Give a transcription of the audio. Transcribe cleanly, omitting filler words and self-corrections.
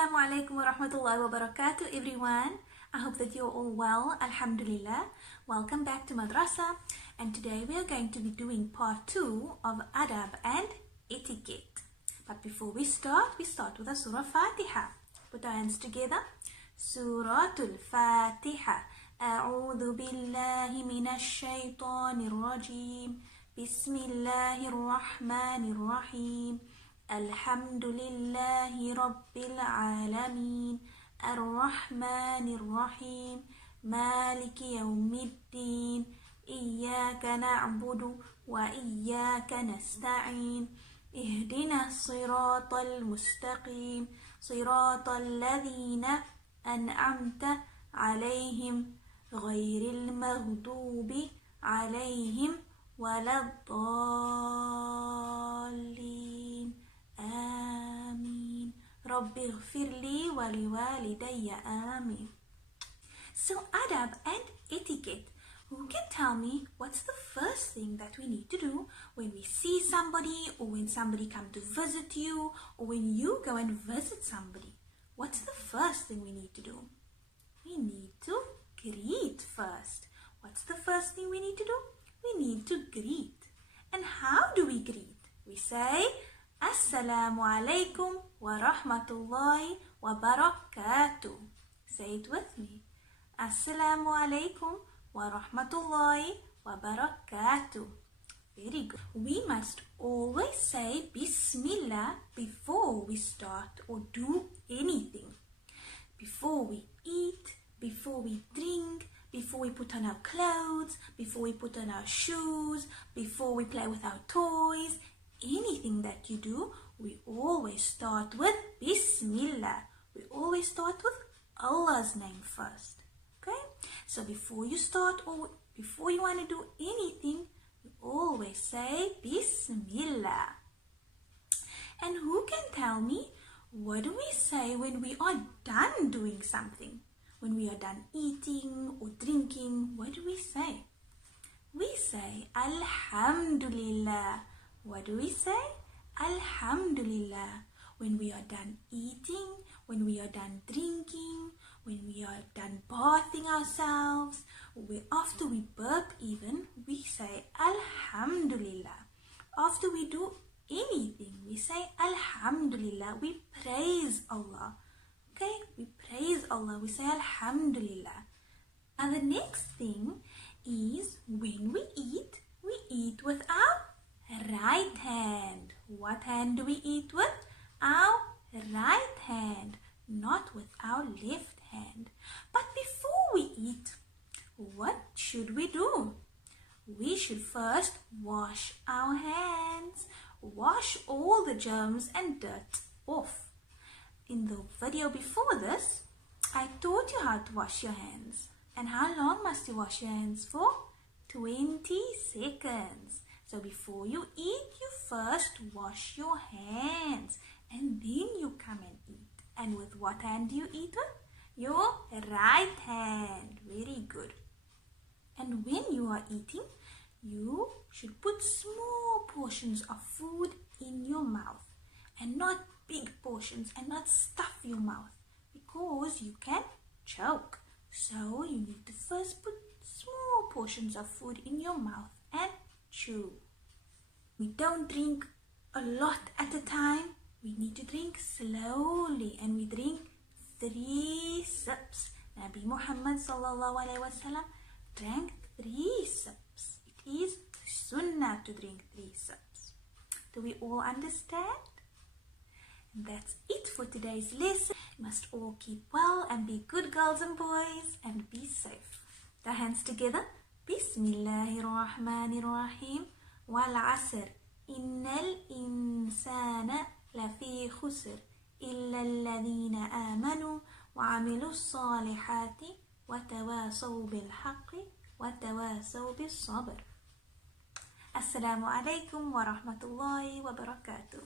Assalamu alaikum wa rahmatullahi wa barakatuh, everyone. I hope that you're all well, alhamdulillah. Welcome back to Madrassah, and today we are going to be doing part 2 of Adab and etiquette. But before we start with a Surah Fatiha. Put our hands together. Suratul Fatiha. A'udhu billahi minash shaitanir rajim. Bismillahir rahmanir rahim. Alhamdulillahi Rabbil Alameen. Ar-Rahmanir Rahim. Maliki Yawmiddin. Iyyaka na'budu wa iyyaka nasta'in. Ihdina siratal mustaqim. Siratal ladhina an'amta alayhim. Ghayril maghdubi alayhim waladdallin. Ameen. Rabbi ghfirli wa liwalidayya. Ameen. So adab and etiquette. Who can tell me what's the first thing that we need to do when we see somebody, or when somebody comes to visit you, or when you go and visit somebody? What's the first thing we need to do? We need to greet first. What's the first thing we need to do? We need to greet. And how do we greet? We say, Assalamu alaikum wa rahmatullahi wa barakatuh. Say it with me. Assalamu alaikum wa rahmatullahi wa barakatuh. Very good. We must always say Bismillah before we start or do anything. Before we eat, before we drink, before we put on our clothes, before we put on our shoes, before we play with our toys, anything that you do, we always start with Bismillah. We always start with Allah's name first. Okay? So before you start or before you want to do anything, you always say Bismillah. And who can tell me, what do we say when we are done doing something? When we are done eating or drinking, what do we say? We say Alhamdulillah. What do we say? Alhamdulillah. When we are done eating, when we are done drinking, when we are done bathing ourselves, after we burp even, we say Alhamdulillah. After we do anything, we say Alhamdulillah. We praise Allah. Okay? We praise Allah. We say Alhamdulillah. And the next thing is, when we eat with our right hand. What hand do we eat with? Our right hand, not with our left hand. But before we eat, what should we do? We should first wash our hands. Wash all the germs and dirt off. In the video before this, I taught you how to wash your hands. And how long must you wash your hands for? 20 seconds. So before you eat, you first wash your hands and then you come and eat. And with what hand do you eat with? Your right hand. Very good. And when you are eating, you should put small portions of food in your mouth and not big portions, and not stuff your mouth, because you can choke. So you need to first put small portions of food in your mouth and chew. We don't drink a lot at a time. We need to drink slowly, and we drink 3 sips. Nabi Muhammad sallallahu alaihi wasallam drank 3 sips. It is sunnah to drink 3 sips. Do we all understand? And that's it for today's lesson. You must all keep well and be good girls and boys, and be safe. The hands together. Bismillahir Rahmanir Rahim. Wal asr. Innal insana lafi khusr. Illa alladhina amanu wa amilu salihati wa tawasaw bil haqqi wa tawasaw bis sabr. Assalamu alaikum wa rahmatullahi wa barakatuh.